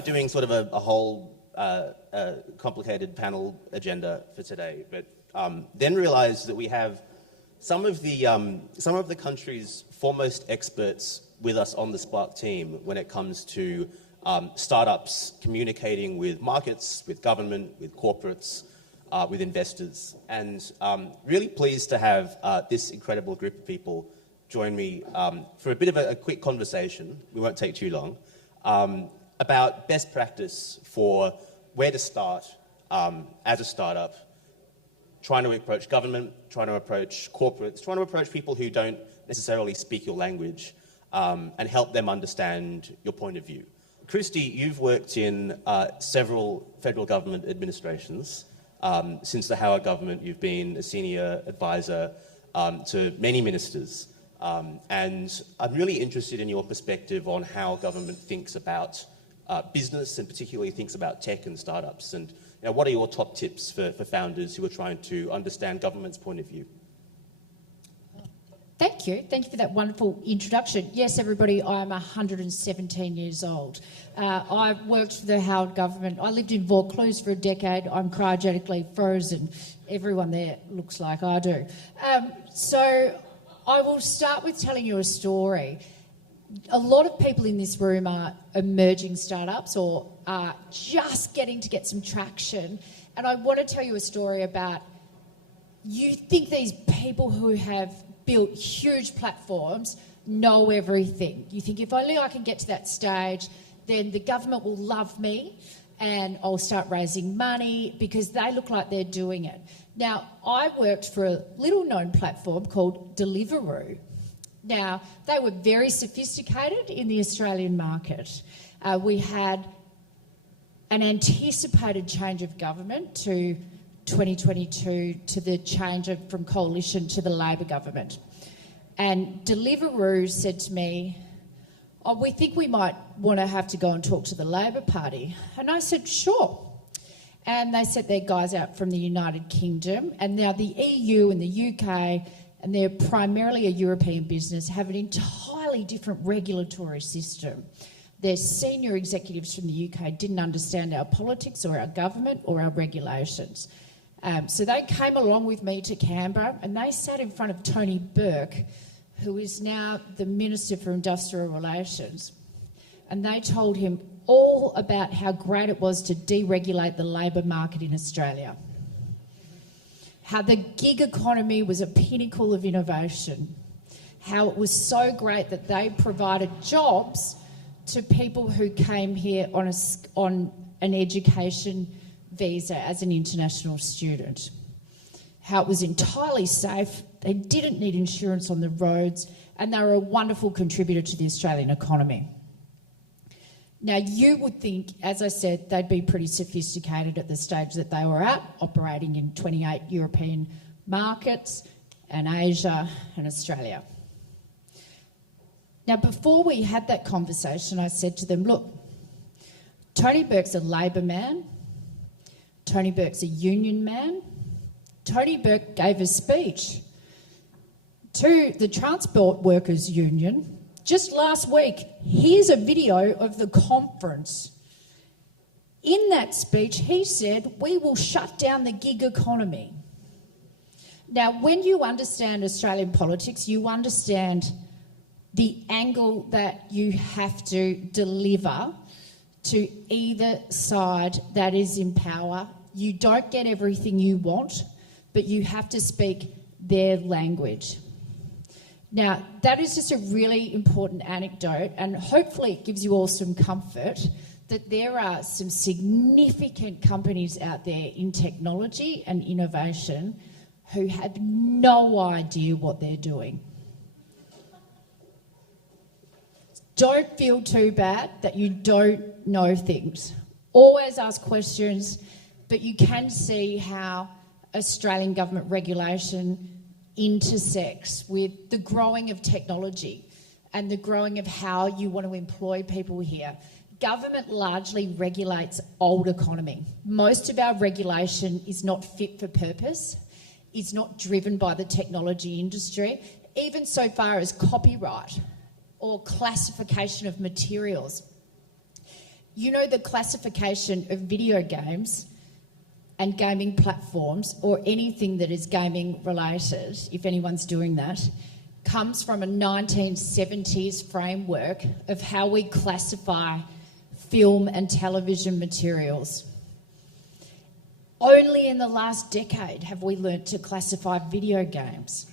about doing sort of a whole complicated panel agenda for today, but then realised that we have some of the country's foremost experts with us on the Spark team when it comes to startups communicating with markets, with government, with corporates, with investors. And really pleased to have this incredible group of people join me for a bit of a quick conversation, we won't take too long, about best practice for where to start as a startup, trying to approach government, trying to approach corporates, trying to approach people who don't necessarily speak your language, and help them understand your point of view. Kristy, you've worked in several federal government administrations. Since the Howard government, you've been a senior advisor to many ministers. And I'm really interested in your perspective on how government thinks about business and particularly thinks about tech and startups. And what are your top tips for founders who are trying to understand government's point of view? Thank you. Thank you for that wonderful introduction. Yes, everybody, I'm 117 years old. I worked for the Howard government. I lived in Vaucluse for a decade. I'm cryogenically frozen. Everyone there looks like I do. So I will start with telling you a story. A lot of people in this room are emerging startups or are just getting to get some traction. And I want to tell you a story about, you think these people who have built huge platforms know everything. You think if only I can get to that stage, then the government will love me and I'll start raising money because they look like they're doing it. Now, I worked for a little known platform called Deliveroo. Now, they were very sophisticated in the Australian market. We had an anticipated change of government to 2022 to the change from coalition to the Labor government. And Deliveroo said to me, "Oh, we think we might want to have to go and talk to the Labor Party." And I said, "Sure." And they sent their guys out from the United Kingdom. And now the EU and the UK, and they're primarily a European business, have an entirely different regulatory system. Their senior executives from the UK didn't understand our politics or our government or our regulations. So they came along with me to Canberra and they sat in front of Tony Burke, who is now the Minister for Industrial Relations. And they told him all about how great it was to deregulate the labour market in Australia. How the gig economy was a pinnacle of innovation. How it was so great that they provided jobs to people who came here on an education visa as an international student. How it was entirely safe, they didn't need insurance on the roads, and they were a wonderful contributor to the Australian economy. Now, you would think, as I said, they'd be pretty sophisticated at the stage that they were at, operating in 28 European markets and Asia and Australia. Now, before we had that conversation, I said to them, look, Tony Burke's a Labor man. Tony Burke's a union man. Tony Burke gave a speech to the Transport Workers Union just last week. Here's a video of the conference. In that speech, he said, we will shut down the gig economy. Now, when you understand Australian politics, you understand the angle that you have to deliver to either side that is in power. You don't get everything you want, but you have to speak their language. Now, that is just a really important anecdote, and hopefully it gives you all some comfort that there are some significant companies out there in technology and innovation who have no idea what they're doing. Don't feel too bad that you don't know things. Always ask questions, but you can see how Australian government regulation intersects with the growing of technology and the growing of how you want to employ people here. Government largely regulates old economy. Most of our regulation is not fit for purpose. It's not driven by the technology industry, even so far as copyright or classification of materials. You know, the classification of video games and gaming platforms, or anything that is gaming related, if anyone's doing that, comes from a 1970s framework of how we classify film and television materials. Only in the last decade have we learnt to classify video games.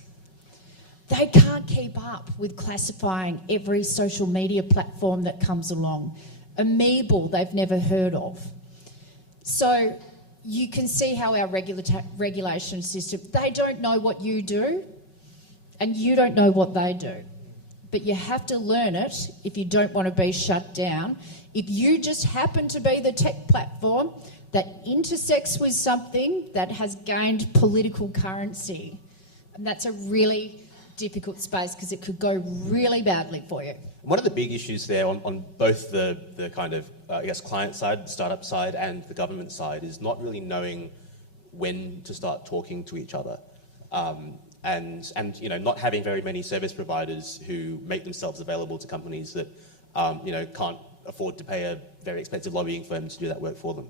They can't keep up with classifying every social media platform that comes along. Amoebal they've never heard of. So you can see how our regulation system, they don't know what you do and you don't know what they do. But you have to learn it if you don't want to be shut down. If you just happen to be the tech platform that intersects with something that has gained political currency, and that's a really difficult space because it could go really badly for you. One of the big issues there on both the kind of, I guess, client side, startup side, and the government side is not really knowing when to start talking to each other. And you know, not having very many service providers who make themselves available to companies that you know, can't afford to pay a very expensive lobbying firm to do that work for them.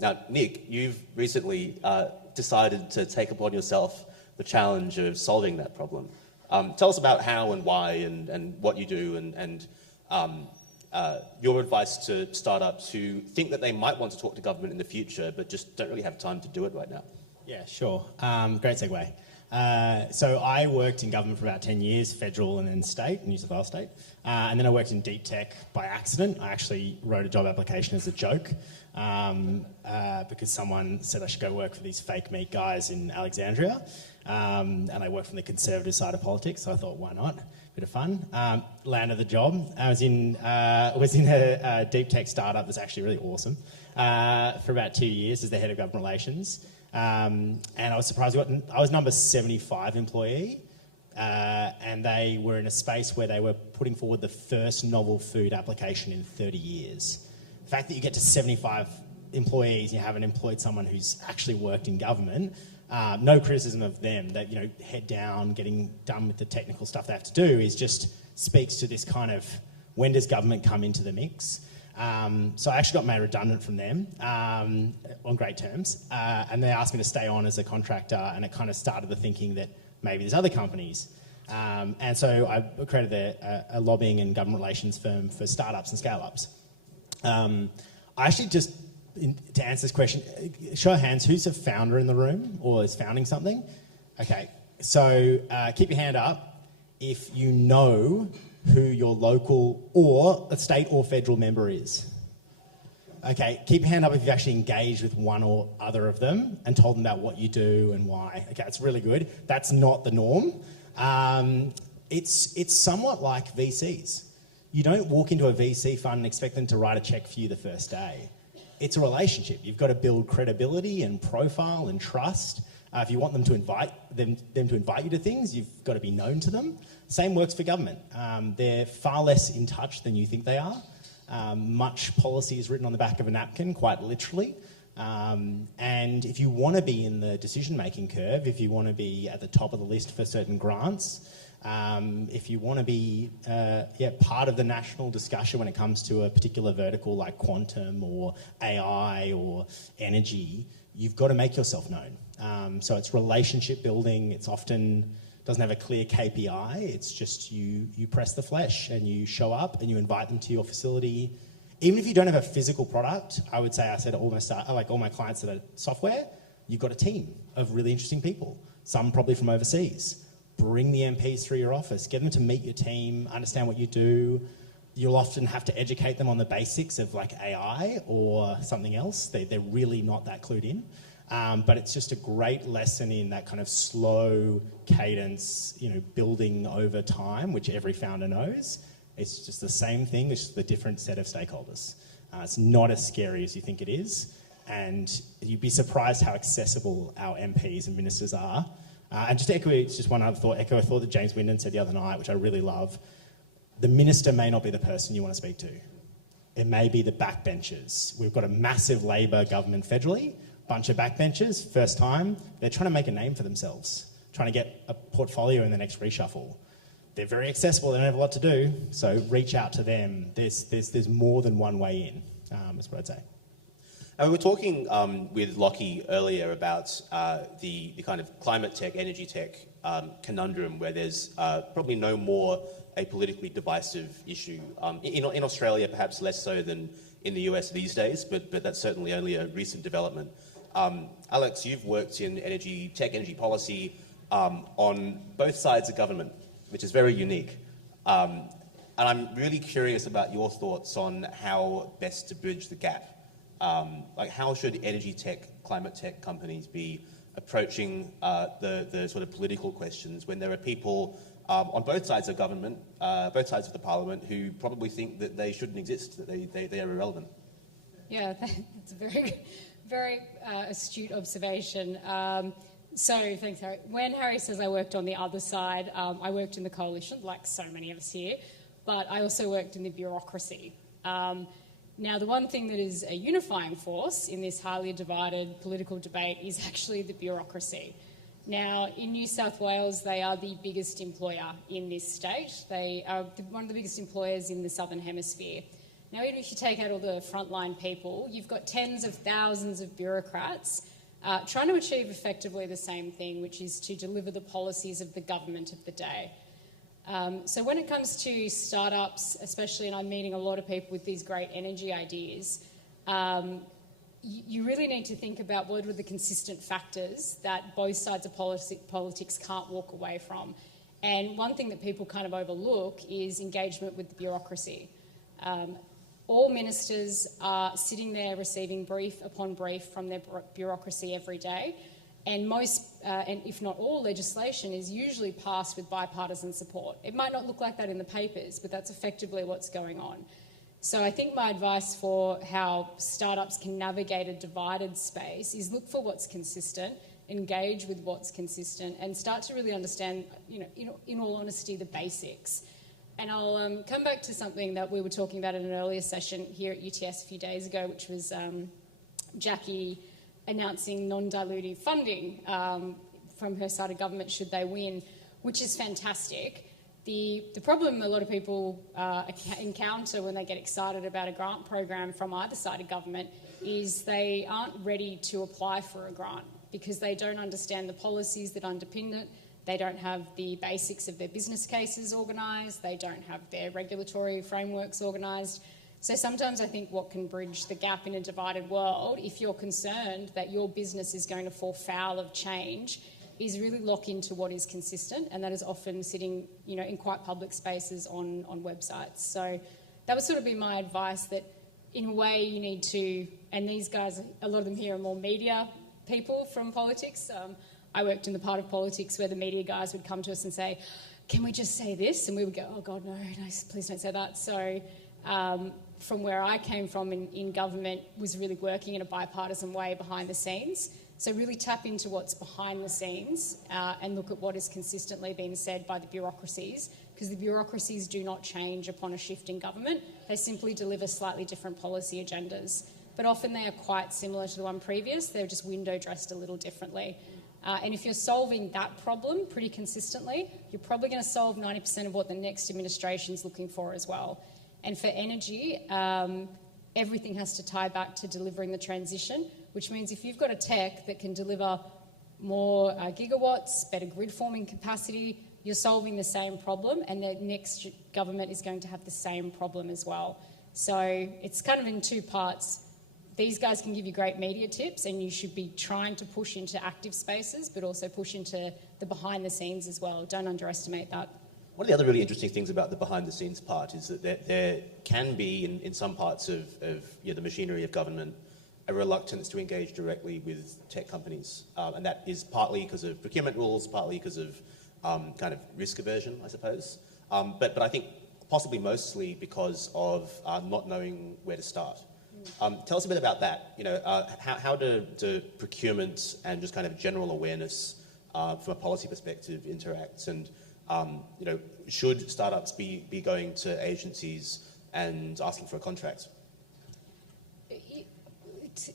Now, Nick, you've recently decided to take upon yourself the challenge of solving that problem. Tell us about how and why and what you do and your advice to startups who think that they might want to talk to government in the future but just don't really have time to do it right now. Yeah, sure. Great segue. So I worked in government for about 10 years, federal and then state, New South Wales state. And then I worked in deep tech by accident. I actually wrote a job application as a joke because someone said I should go work for these fake meat guys in Alexandria. And I worked from the conservative side of politics, so I thought, why not? Bit of fun. Landed the job. I was in a deep tech startup that's actually really awesome for about 2 years as the head of government relations. And I was surprised. I was number 75 employee, and they were in a space where they were putting forward the first novel food application in 30 years. The fact that you get to 75 employees and you haven't employed someone who's actually worked in government, no criticism of them, that, you know, head down, getting done with the technical stuff they have to do, is just speaks to this kind of, when does government come into the mix? So I actually got made redundant from them on great terms, and they asked me to stay on as a contractor, and it kind of started the thinking that maybe there's other companies. And so I created a lobbying and government relations firm for startups and scale-ups. I actually just, to answer this question, show of hands, who's a founder in the room or is founding something? Okay, so keep your hand up if you know who your local or a state or federal member is. Okay, keep your hand up if you've actually engaged with one or other of them and told them about what you do and why. Okay, that's really good. That's not the norm. It's somewhat like VCs. You don't walk into a VC fund and expect them to write a check for you the first day. It's a relationship. You've got to build credibility and profile and trust. If you want them to invite you to things, you've got to be known to them. Same works for government. They're far less in touch than you think they are. Much policy is written on the back of a napkin, quite literally. And if you want to be in the decision-making curve, if you want to be at the top of the list for certain grants, if you want to be part of the national discussion when it comes to a particular vertical like quantum or AI or energy, you've got to make yourself known. So it's relationship building. It's often doesn't have a clear KPI. It's just you press the flesh and you show up and you invite them to your facility. Even if you don't have a physical product, I would say, I said almost like all my clients that are software, you've got a team of really interesting people, some probably from overseas. Bring the MPs through your office, get them to meet your team, understand what you do. You'll often have to educate them on the basics of like AI or something else. They're really not that clued in. But it's just a great lesson in that kind of slow cadence, you know, building over time, which every founder knows. It's just the same thing, it's just a different set of stakeholders. It's not as scary as you think it is. And you'd be surprised how accessible our MPs and ministers are. And just to echo, it's just one other thought, echo a thought that James Wyndon said the other night, which I really love. The minister may not be the person you want to speak to. It may be the backbenchers. We've got a massive Labor government federally, bunch of backbenchers, first time. They're trying to make a name for themselves, trying to get a portfolio in the next reshuffle. They're very accessible, they don't have a lot to do, so reach out to them. There's more than one way in. is what I'd say. And we were talking with Lockie earlier about the kind of climate tech, energy tech conundrum, where there's probably no more a politically divisive issue. In Australia, perhaps less so than in the US these days, but that's certainly only a recent development. Alex, you've worked in energy tech, energy policy on both sides of government, which is very unique. And I'm really curious about your thoughts on how best to bridge the gap. Like, how should energy tech, climate tech companies be approaching the sort of political questions when there are people on both sides of government, both sides of the parliament, who probably think that they shouldn't exist, that they are irrelevant? Yeah, that's a very, very astute observation. So thanks, Harry. When Harry says I worked on the other side, I worked in the coalition, like so many of us here, but I also worked in the bureaucracy. Now, the one thing that is a unifying force in this highly divided political debate is actually the bureaucracy. Now, in New South Wales, they are the biggest employer in this state. They are one of the biggest employers in the Southern Hemisphere. Now, even if you take out all the frontline people, you've got tens of thousands of bureaucrats trying to achieve effectively the same thing, which is to deliver the policies of the government of the day. So when it comes to startups, especially, and I'm meeting a lot of people with these great energy ideas, you really need to think about what are the consistent factors that both sides of politics can't walk away from. And one thing that people kind of overlook is engagement with the bureaucracy. All ministers are sitting there receiving brief upon brief from their bureaucracy every day. And most, and if not all, legislation is usually passed with bipartisan support. It might not look like that in the papers, but that's effectively what's going on. So I think my advice for how startups can navigate a divided space is look for what's consistent, engage with what's consistent, and start to really understand, in all honesty, the basics. And I'll come back to something that we were talking about in an earlier session here at UTS a few days ago, which was Jackie announcing non-dilutive funding from her side of government should they win, which is fantastic. The problem a lot of people encounter when they get excited about a grant program from either side of government is they aren't ready to apply for a grant because they don't understand the policies that underpin it. They don't have the basics of their business cases organised. They don't have their regulatory frameworks organised. So sometimes I think what can bridge the gap in a divided world, if you're concerned that your business is going to fall foul of change, is really lock into what is consistent, and that is often sitting, in quite public spaces on websites. So that would sort of be my advice, that in a way you need to, and these guys, a lot of them here are more media people from politics. I worked in the part of politics where the media guys would come to us and say, can we just say this? And we would go, oh God, no, please don't say that. So from where I came from in government was really working in a bipartisan way behind the scenes. So really tap into what's behind the scenes and look at what is consistently being said by the bureaucracies, because the bureaucracies do not change upon a shift in government. They simply deliver slightly different policy agendas. But often they are quite similar to the one previous. They're just window dressed a little differently. And if you're solving that problem pretty consistently, you're probably going to solve 90% of what the next administration's looking for as well. And for energy, everything has to tie back to delivering the transition, which means if you've got a tech that can deliver more gigawatts, better grid forming capacity, you're solving the same problem, and the next government is going to have the same problem as well. So it's kind of in two parts. These guys can give you great media tips, and you should be trying to push into active spaces, but also push into the behind the scenes as well. Don't underestimate that. One of the other really interesting things about the behind-the-scenes part is that there can be, in some parts of the machinery of government, a reluctance to engage directly with tech companies. And that is partly because of procurement rules, partly because of kind of risk aversion, I suppose. But I think possibly mostly because of not knowing where to start. Tell us a bit about that. How do procurement and just kind of general awareness from a policy perspective interact? And should startups be going to agencies and asking for a contract?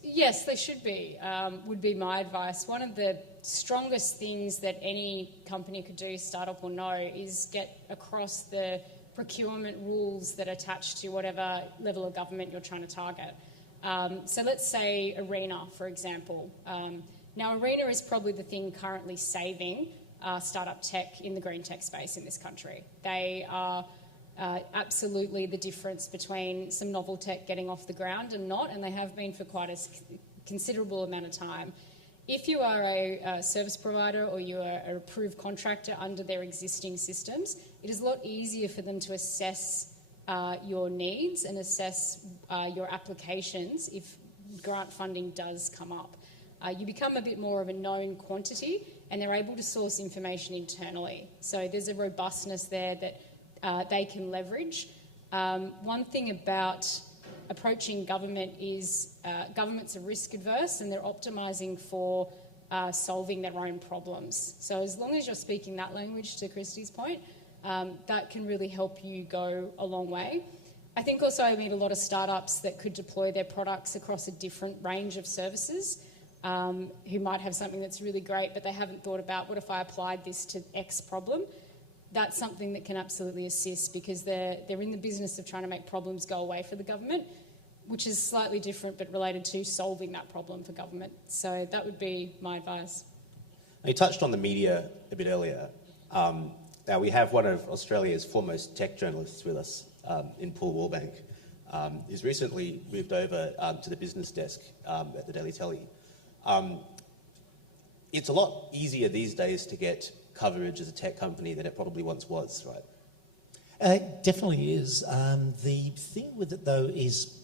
Yes, they should be, would be my advice. One of the strongest things that any company could do, startup or no, is get across the procurement rules that attach to whatever level of government you're trying to target. So let's say Arena, for example. Now, Arena is probably the thing currently saving startup tech in the green tech space in this country. They are absolutely the difference between some novel tech getting off the ground and not, and they have been for quite a considerable amount of time. If you are a service provider or you are an approved contractor under their existing systems, it is a lot easier for them to assess your needs and assess your applications if grant funding does come up. You become a bit more of a known quantity, and they're able to source information internally. So there's a robustness there that they can leverage. One thing about approaching government is governments are risk adverse and they're optimising for solving their own problems. So as long as you're speaking that language, to Kristy's point, that can really help you go a long way. I think also I meet a lot of startups that could deploy their products across a different range of services, who might have something that's really great, but they haven't thought about, what if I applied this to X problem? That's something that can absolutely assist, because they're in the business of trying to make problems go away for the government, which is slightly different but related to solving that problem for government. So that would be my advice. You touched on the media a bit earlier. Now we have one of Australia's foremost tech journalists with us, in Paul Wallbank, who's recently moved over to the business desk at the Daily Telly. It's a lot easier these days to get coverage as a tech company than it probably once was, right? It definitely is. The thing with it, though, is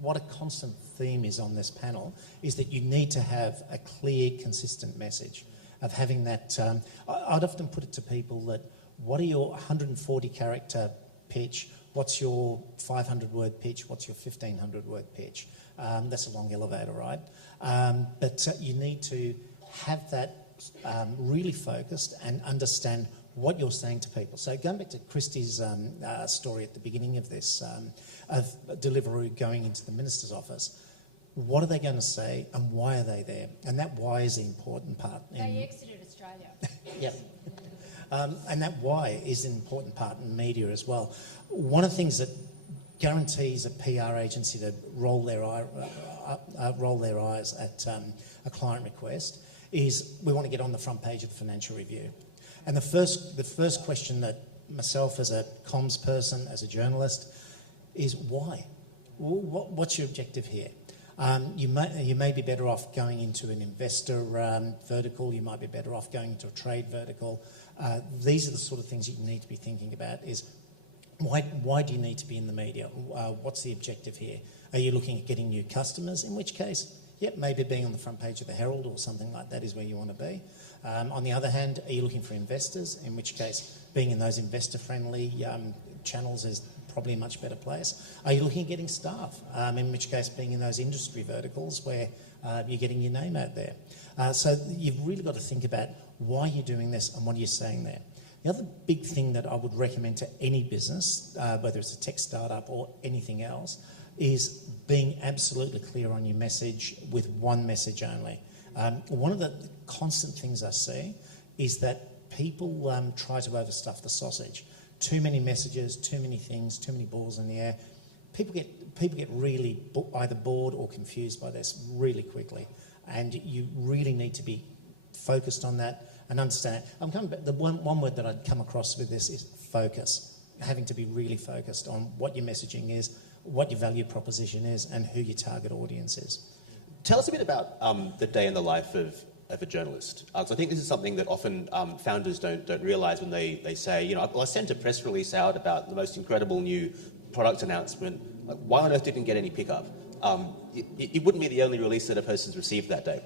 what a constant theme is on this panel, is that you need to have a clear, consistent message of having that. I'd often put it to people that, what are your 140 character pitch? What's your 500 word pitch? What's your 1500 word pitch? That's a long elevator ride. But you need to have that really focused and understand what you're saying to people. So going back to Kristy's story at the beginning of this, of Deliveroo going into the minister's office, what are they going to say and why are they there? And that why is the important part. They exited Australia. Yep. And that why is an important part in media as well. One of the things that guarantees a PR agency to roll their eyes at a client request is, we want to get on the front page of the Financial Review. And the first question that myself as a comms person, as a journalist, is why? What's your objective here? You may be better off going into an investor vertical. You might be better off going into a trade vertical. These are the sort of things you need to be thinking about. Is why do you need to be in the media? What's the objective here? Are you looking at getting new customers? In which case, yep, maybe being on the front page of the Herald or something like that is where you want to be. On the other hand, are you looking for investors? In which case, being in those investor-friendly channels is probably a much better place. Are you looking at getting staff? In which case, being in those industry verticals where you're getting your name out there. So you've really got to think about why you're doing this and what you're saying there. The other big thing that I would recommend to any business, whether it's a tech startup or anything else, is being absolutely clear on your message with one message only. One of the constant things I see is that people try to overstuff the sausage. Too many messages, too many things, too many balls in the air. People get really either bored or confused by this really quickly, and you really need to be focused on that and understand it. I'm coming back. The one word that I'd come across with this is focus. Having to be really focused on what your messaging is, what your value proposition is, and who your target audience is. Tell us a bit about the day in the life of a journalist. Because I think this is something that often founders don't realise when they say, you know, I sent a press release out about the most incredible new product announcement. Like, why on earth didn't get any pickup? It wouldn't be the only release that a person's received that day.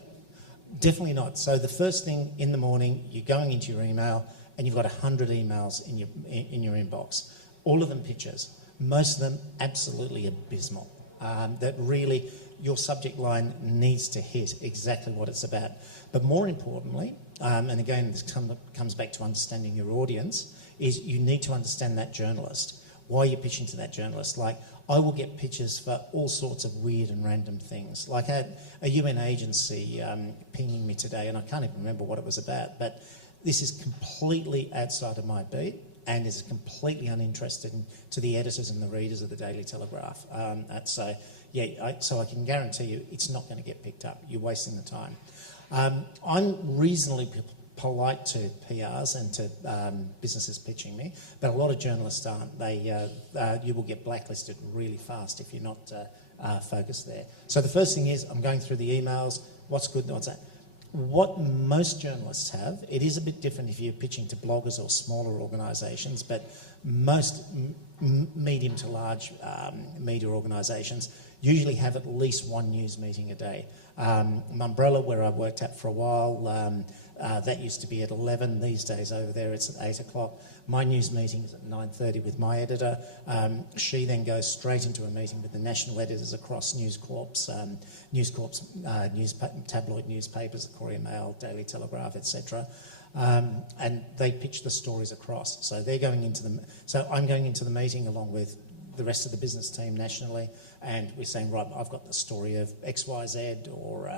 Definitely not. So the first thing in the morning, you're going into your email and you've got 100 emails in your inbox. All of them pictures. Most of them absolutely abysmal. That really, your subject line needs to hit exactly what it's about. But more importantly, and again this comes back to understanding your audience, is you need to understand that journalist. Why are you pitching to that journalist? Like, I will get pitches for all sorts of weird and random things. Like I had a UN agency pinging me today, and I can't even remember what it was about, but this is completely outside of my beat. and is completely uninterested to the editors and the readers of the Daily Telegraph. So I can guarantee you it's not going to get picked up. You're wasting the time. I'm reasonably polite to PRs and to businesses pitching me, but a lot of journalists aren't. You will get blacklisted really fast if you're not focused there. So the first thing is I'm going through the emails, what's good, what's that. What most journalists have, it is a bit different if you're pitching to bloggers or smaller organisations, but most medium to large media organisations usually have at least one news meeting a day. Mumbrella, where I worked at for a while, that used to be at 11. These days over there it's at 8 o'clock. My news meeting is at 9:30 with my editor. She then goes straight into a meeting with the national editors across News Corp's tabloid newspapers, the Courier Mail, Daily Telegraph, etc. And they pitch the stories across. So they're going into the. So I'm going into the meeting along with the rest of the business team nationally, and we're saying, right, I've got the story of XYZ, or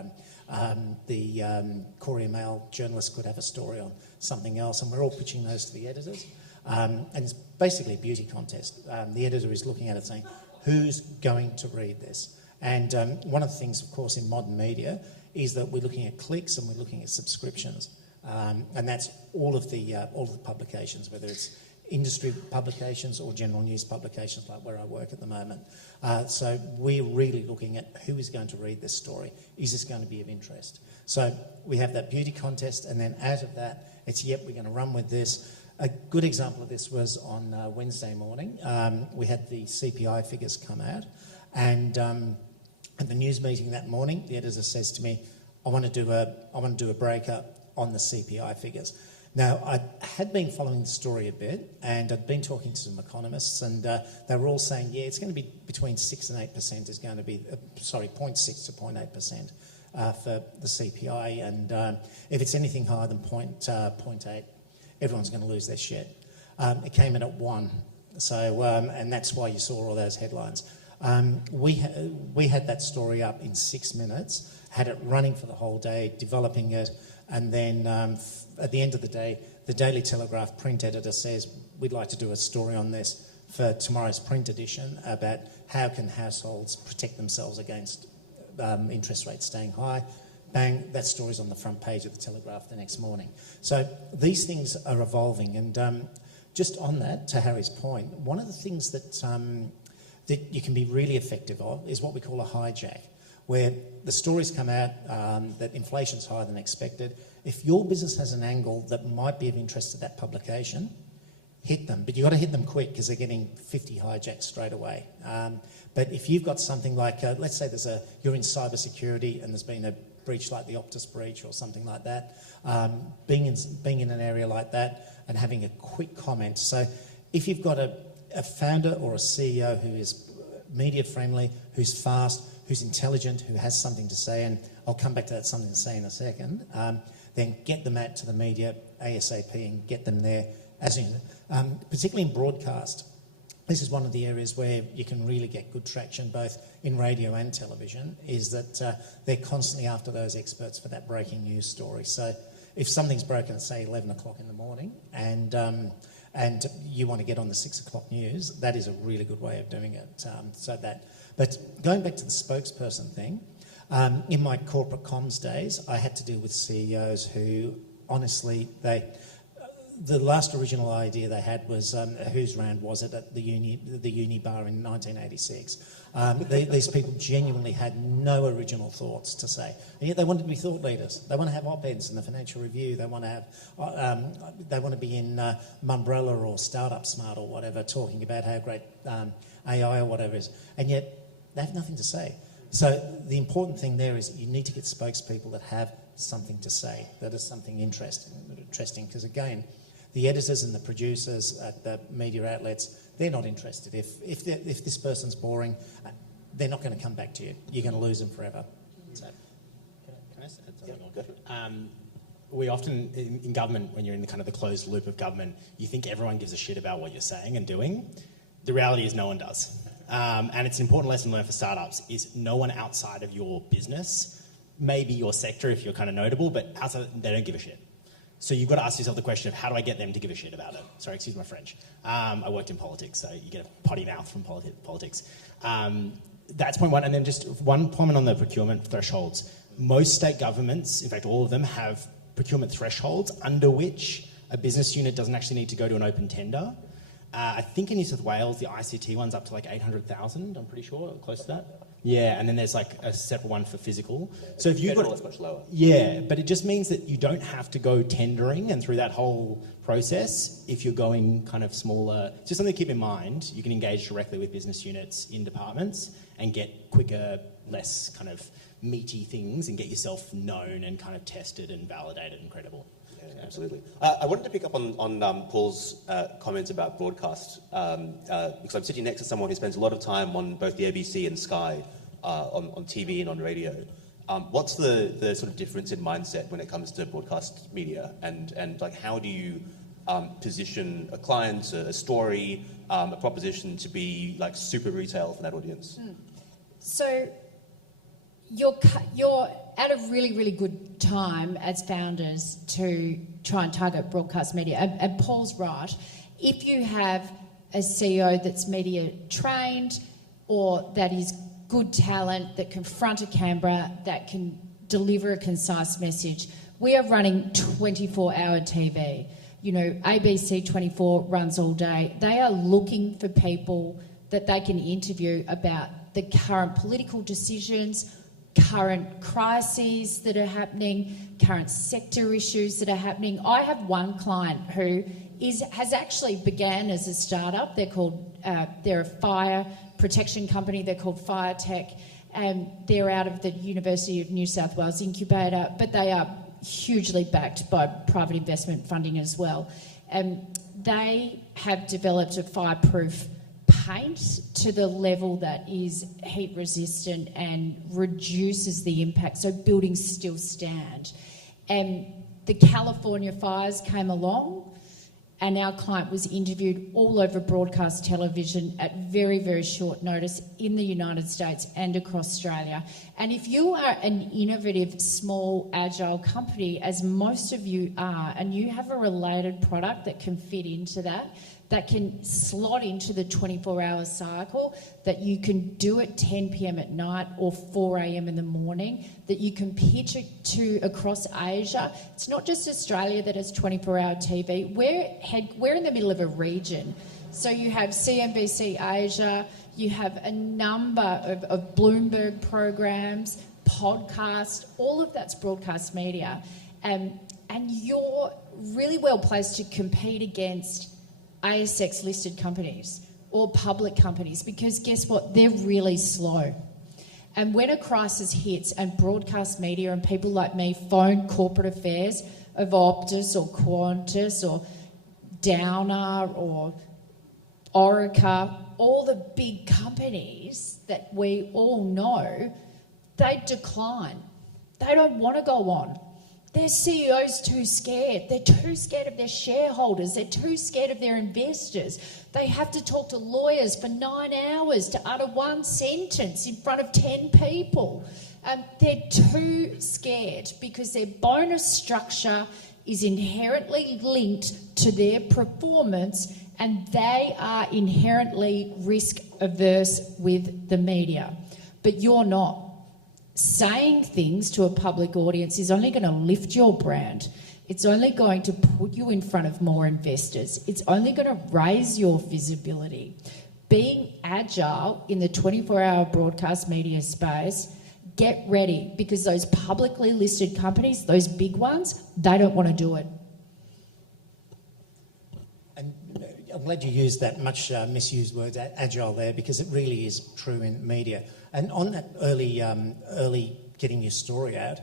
the Courier Mail journalist could have a story on something else, and we're all pitching those to the editors. And it's basically a beauty contest. The editor is looking at it saying, who's going to read this? And one of the things, of course, in modern media is that we're looking at clicks and we're looking at subscriptions. And that's all of the publications, whether it's industry publications or general news publications like where I work at the moment. So we're really looking at who is going to read this story. Is this going to be of interest? So we have that beauty contest, and then out of that, it's, yep, we're going to run with this. A good example of this was on Wednesday morning. We had the CPI figures come out, and at the news meeting that morning, the editor says to me, I want to do a breakup on the CPI figures. Now, I had been following the story a bit, and I'd been talking to some economists, and they were all saying, yeah, it's going to be between 6 and 8% is going to be, 0.6 to 0.8% for the CPI, and if it's anything higher than 0.8, everyone's going to lose their shit. It came in at 1, so and that's why you saw all those headlines. We had that story up in 6 minutes, had it running for the whole day, developing it, and then at the end of the day, the Daily Telegraph print editor says, we'd like to do a story on this for tomorrow's print edition about how can households protect themselves against interest rates staying high. Bang, that story's on the front page of the Telegraph the next morning. So these things are evolving, and just on that, to Harry's point, one of the things that you can be really effective of is what we call a hijack, where the stories come out that inflation's higher than expected. If your business has an angle that might be of interest to that publication, hit them. But you've got to hit them quick because they're getting 50 hijacks straight away. But if you've got something like, let's say you're in cybersecurity and there's been a breach like the Optus breach or something like that, being in an area like that and having a quick comment. So if you've got a founder or a CEO who is media friendly, who's fast, who's intelligent, who has something to say, and I'll come back to that something to say in a second, then get them out to the media ASAP and get them there. Particularly in broadcast, this is one of the areas where you can really get good traction, both in radio and television, is that they're constantly after those experts for that breaking news story. So if something's broken at, say, 11 o'clock in the morning, and you want to get on the 6 o'clock news, that is a really good way of doing it. But going back to the spokesperson thing, in my corporate comms days, I had to deal with CEOs who, honestly, the last original idea they had was whose round was it at the uni bar in 1986. These people genuinely had no original thoughts to say, and yet they wanted to be thought leaders. They want to have op-eds in the Financial Review. They want to be in Mumbrella or Startup Smart or whatever, talking about how great AI or whatever is, and yet they have nothing to say. So the important thing there is you need to get spokespeople that have something to say, that is something interesting, because again, the editors and the producers at the media outlets, they're not interested. If this person's boring, they're not going to come back to you. You're going to lose them forever. So, can I say something? Good. We often, in government, when you're in the closed loop of government, you think everyone gives a shit about what you're saying and doing. The reality is no one does. And it's an important lesson learned for startups is no one outside of your business, maybe your sector if you're kind of notable, but outside, they don't give a shit. So you've got to ask yourself the question of how do I get them to give a shit about it? Sorry, excuse my French. I worked in politics, so you get a potty mouth from politics. That's point one. And then just one comment on the procurement thresholds. Most state governments, in fact all of them, have procurement thresholds under which a business unit doesn't actually need to go to an open tender. I think in New South Wales, the ICT one's up to like 800,000, I'm pretty sure, close to that. Yeah, and then there's like a separate one for physical. So if you've got... It's much lower. Yeah, but it just means that you don't have to go tendering and through that whole process if you're going kind of smaller. It's just something to keep in mind. You can engage directly with business units in departments and get quicker, less kind of meaty things and get yourself known and kind of tested and validated and credible. Yeah, absolutely. I wanted to pick up on Paul's comments about broadcast because I'm sitting next to someone who spends a lot of time on both the ABC and Sky on TV and on radio. What's the sort of difference in mindset when it comes to broadcast media and like how do you position a client, a story, a proposition to be like super retail for that audience? So you're at a really, really good time as founders to try and target broadcast media. And Paul's right. If you have a CEO that's media trained or that is good talent, that can front a camera, that can deliver a concise message, we are running 24-hour TV. You know, ABC 24 runs all day. They are looking for people that they can interview about the current political decisions, current crises that are happening, current sector issues that are happening. I have one client who has actually began as a startup. They're a fire protection company. They're called Fire Tech, and they're out of the University of New South Wales incubator, but they are hugely backed by private investment funding as well. They have developed a fireproof paint to the level that is heat resistant and reduces the impact, so buildings still stand. And the California fires came along and our client was interviewed all over broadcast television at very, very short notice in the United States and across Australia. And if you are an innovative, small, agile company, as most of you are, and you have a related product that can fit into that can slot into the 24-hour cycle, that you can do at 10 p.m. at night or 4 a.m. in the morning, that you can pitch it to across Asia. It's not just Australia that has 24-hour TV. We're in the middle of a region. So you have CNBC Asia, you have a number of Bloomberg programs, podcasts, all of that's broadcast media. And you're really well placed to compete against ASX listed companies or public companies, because guess what? They're really slow. And when a crisis hits and broadcast media and people like me phone corporate affairs of Optus or Qantas or Downer or Orica, all the big companies that we all know, they decline. They don't want to go on. Their CEO's too scared. They're too scared of their shareholders. They're too scared of their investors. They have to talk to lawyers for 9 hours to utter one sentence in front of 10 people. They're too scared because their bonus structure is inherently linked to their performance, and they are inherently risk averse with the media. But you're not. Saying things to a public audience is only going to lift your brand. It's only going to put you in front of more investors. It's only going to raise your visibility. Being agile in the 24-hour broadcast media space, get ready, because those publicly listed companies, those big ones, they don't want to do it. And I'm glad you used that much misused word, agile, there, because it really is true in media. And on that early getting your story out,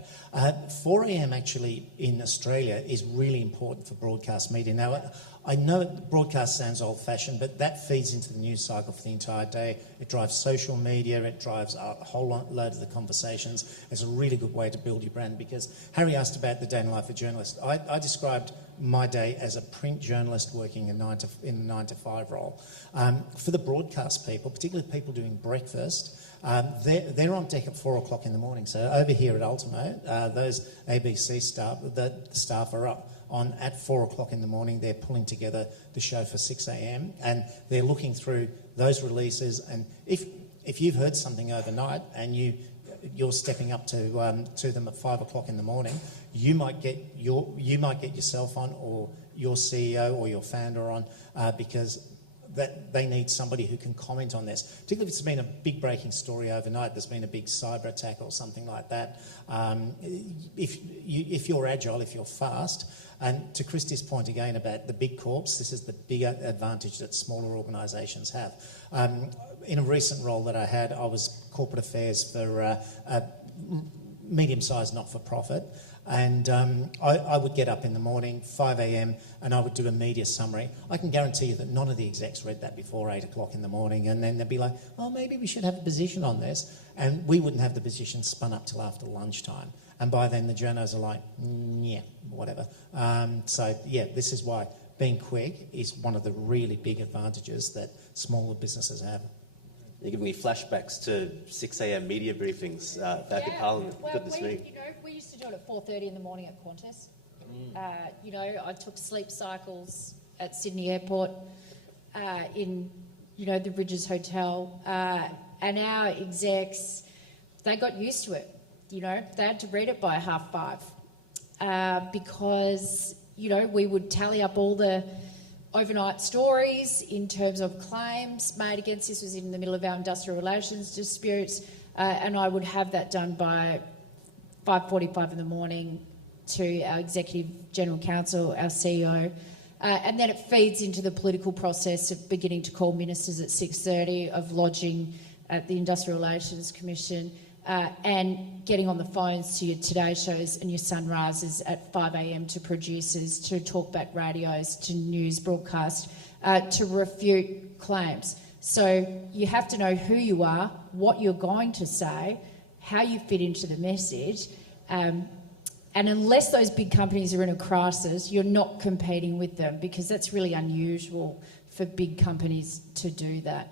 4 a.m. actually in Australia is really important for broadcast media. Now, I know broadcast sounds old-fashioned, but that feeds into the news cycle for the entire day. It drives social media, it drives a whole load of the conversations. It's a really good way to build your brand, because Harry asked about the day in the life of a journalist. I described my day as a print journalist working in a 9 to 5 role. For the broadcast people, particularly people doing breakfast, they're on deck at 4 o'clock in the morning. So over here at Ultimo, those ABC staff, the staff are up at 4 o'clock in the morning. They're pulling together the show for 6 a.m. and they're looking through those releases. And if you've heard something overnight and you're stepping up to them at 5 o'clock in the morning, you might get yourself on, or your CEO or your founder on, because that they need somebody who can comment on this. Particularly if it's been a big breaking story overnight, there's been a big cyber attack or something like that. If you're agile, if you're fast, and to Kristy's point again about the big corps, this is the big advantage that smaller organisations have. In a recent role that I had, I was corporate affairs for a medium-sized not-for-profit. And I would get up in the morning, 5 a.m, and I would do a media summary. I can guarantee you that none of the execs read that before 8 o'clock in the morning, and then they'd be like, oh, maybe we should have a position on this. And we wouldn't have the position spun up till after lunchtime. And by then the journos are like, yeah, whatever. So, yeah, this is why being quick is one of the really big advantages that smaller businesses have. You're giving me flashbacks to 6 a.m. media briefings back in Parliament. Well, Goodness me. we used to do it at 4:30 in the morning at Qantas. I took sleep cycles at Sydney Airport in, the Bridges Hotel, and our execs, they got used to it. They had to read it by 5:30 because, we would tally up all the overnight stories in terms of claims made against this. Was in the middle of our industrial relations disputes, and I would have that done by 5:45 in the morning to our executive general counsel, our CEO, and then it feeds into the political process of beginning to call ministers at 6:30, of lodging at the Industrial Relations Commission, and getting on the phones to your Today shows and your Sunrises at 5 a.m, to producers, to talkback radios, to news broadcast, to refute claims. So you have to know who you are, what you're going to say, how you fit into the message, and unless those big companies are in a crisis, you're not competing with them, because that's really unusual for big companies to do that.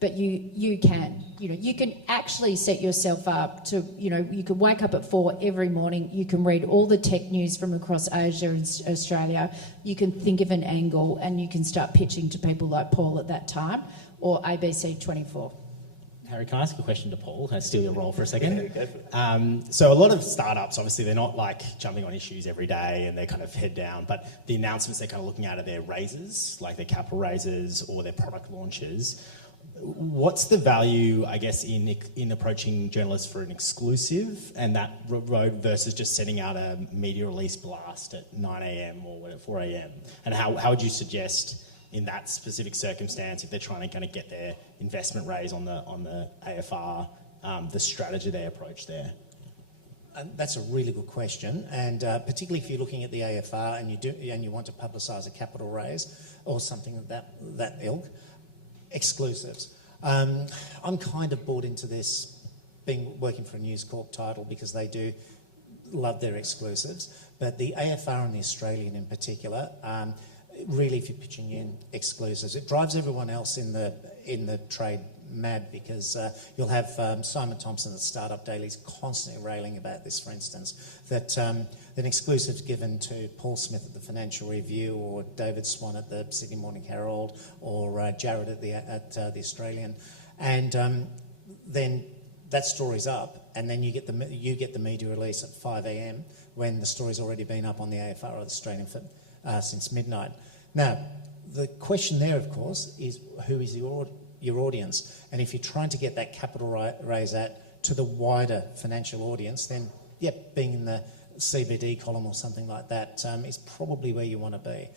But you can, you can actually set yourself up to, you can wake up at 4 every morning, you can read all the tech news from across Asia and Australia, you can think of an angle, and you can start pitching to people like Paul at that time, or ABC 24. Harry, can I ask a question to Paul? Can I steal your role for a second? Yeah, go for it. So a lot of startups, obviously, they're not like jumping on issues every day and they're kind of head down, but the announcements they're kind of looking at are their raises, like their capital raises or their product launches. What's the value, I guess, in approaching journalists for an exclusive and that road versus just sending out a media release blast at 9 a.m. or 4 a.m? And how would you suggest in that specific circumstance, if they're trying to kind of get their investment raise on the AFR, the strategy they approach there? That's a really good question, and particularly if you're looking at the AFR and you want to publicise a capital raise or something of that ilk. Exclusives. I'm kind of bought into this, working for a News Corp title, because they do love their exclusives. But the AFR and the Australian in particular, really, if you're pitching in exclusives, it drives everyone else in the trade mad, because you'll have Simon Thompson at Startup Daily's constantly railing about this, for instance, that an exclusive's given to Paul Smith at the Financial Review, or David Swan at the Sydney Morning Herald, or Jared at the Australian, and then that story's up, and then you get the media release at 5 a.m. when the story's already been up on the AFR or the Australian since midnight. Now, the question there, of course, is who is your audience? And if you're trying to get that capital raise to the wider financial audience, then, being in the CBD column or something like that is probably where you want to be.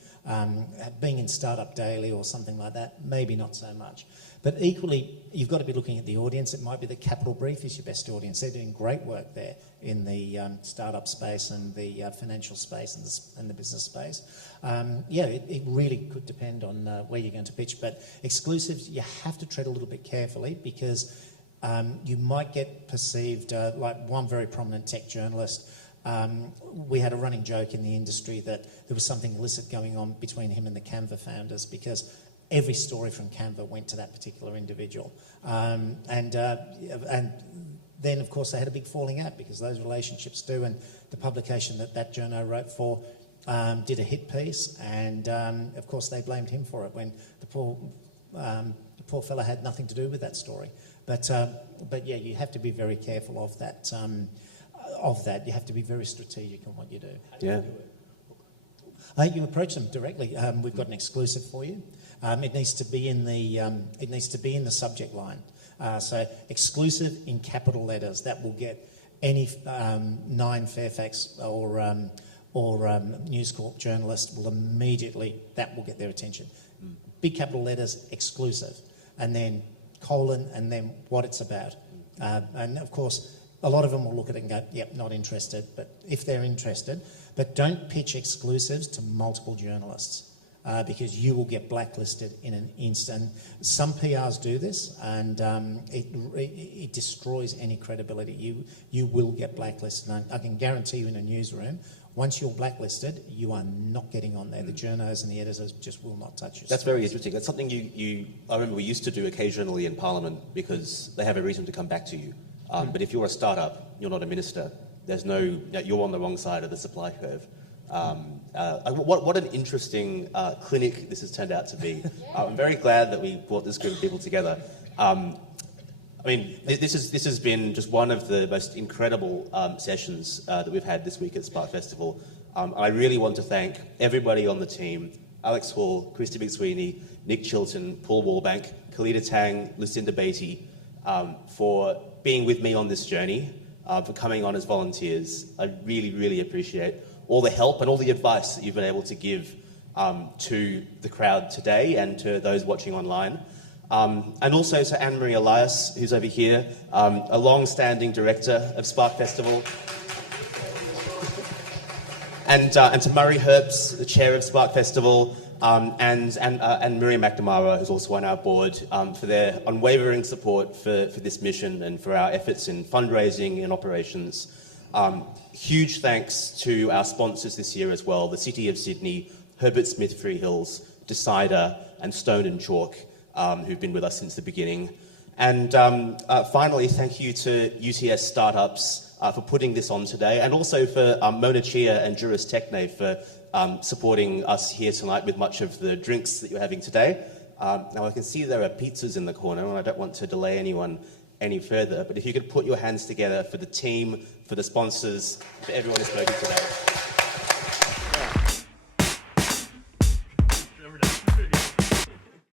Being in Startup Daily or something like that, maybe not so much. But equally, you've got to be looking at the audience. It might be the Capital Brief is your best audience. They're doing great work there in the startup space and the financial space and the business space. It really could depend on where you're going to pitch. But exclusives, you have to tread a little bit carefully, because you might get perceived, like one very prominent tech journalist, we had a running joke in the industry that there was something illicit going on between him and the Canva founders, because every story from Canva went to that particular individual. And then, of course, they had a big falling out, because those relationships do, and the publication that journo wrote for did a hit piece, and of course they blamed him for it when the poor fella had nothing to do with that story. But yeah, you have to be very careful of that. You have to be very strategic on what you do. Yeah. You approach them directly. We've got an exclusive for you. It needs to be in the subject line. So exclusive in capital letters. That will get any 9 Fairfax or News Corp journalist will immediately, that will get their attention. Big capital letters, exclusive, and then colon, and then what it's about. And of course, a lot of them will look at it and go, yep, not interested. But if they're interested, but don't pitch exclusives to multiple journalists because you will get blacklisted in an instant. Some PRs do this, and it destroys any credibility. You will get blacklisted. And I can guarantee you in a newsroom, once you're blacklisted, you are not getting on there. The journos and the editors just will not touch you. That's very interesting. That's something I remember we used to do occasionally in Parliament because they have a reason to come back to you. But if you're a startup, you're not a minister. You're on the wrong side of the supply curve. What an interesting clinic this has turned out to be. I'm very glad that we brought this group of people together. I mean, this has been just one of the most incredible sessions that we've had this week at Spark Festival. I really want to thank everybody on the team: Alex Hall, Kristy McSweeney, Nick Chilton, Paul Wallbank, Kalita Tang, Lucinda Beatty, for being with me on this journey, for coming on as volunteers. I really, really appreciate all the help and all the advice that you've been able to give to the crowd today and to those watching online. And also to Anne-Marie Elias, who's over here, a long-standing director of Spark Festival. And to Murray Herbst, the chair of Spark Festival, and Miriam McNamara, who's also on our board, for their unwavering support for this mission and for our efforts in fundraising and operations. Huge thanks to our sponsors this year as well: the City of Sydney, Herbert Smith Freehills, Decider, and Stone and Chalk, who've been with us since the beginning. And finally, thank you to UTS Startups for putting this on today, and also for Mona Chia and Juris Techne for supporting us here tonight with much of the drinks that you're having today. Now I can see there are pizzas in the corner, and I don't want to delay anyone any further, but if you could put your hands together for the team, for the sponsors, for everyone who's spoken today.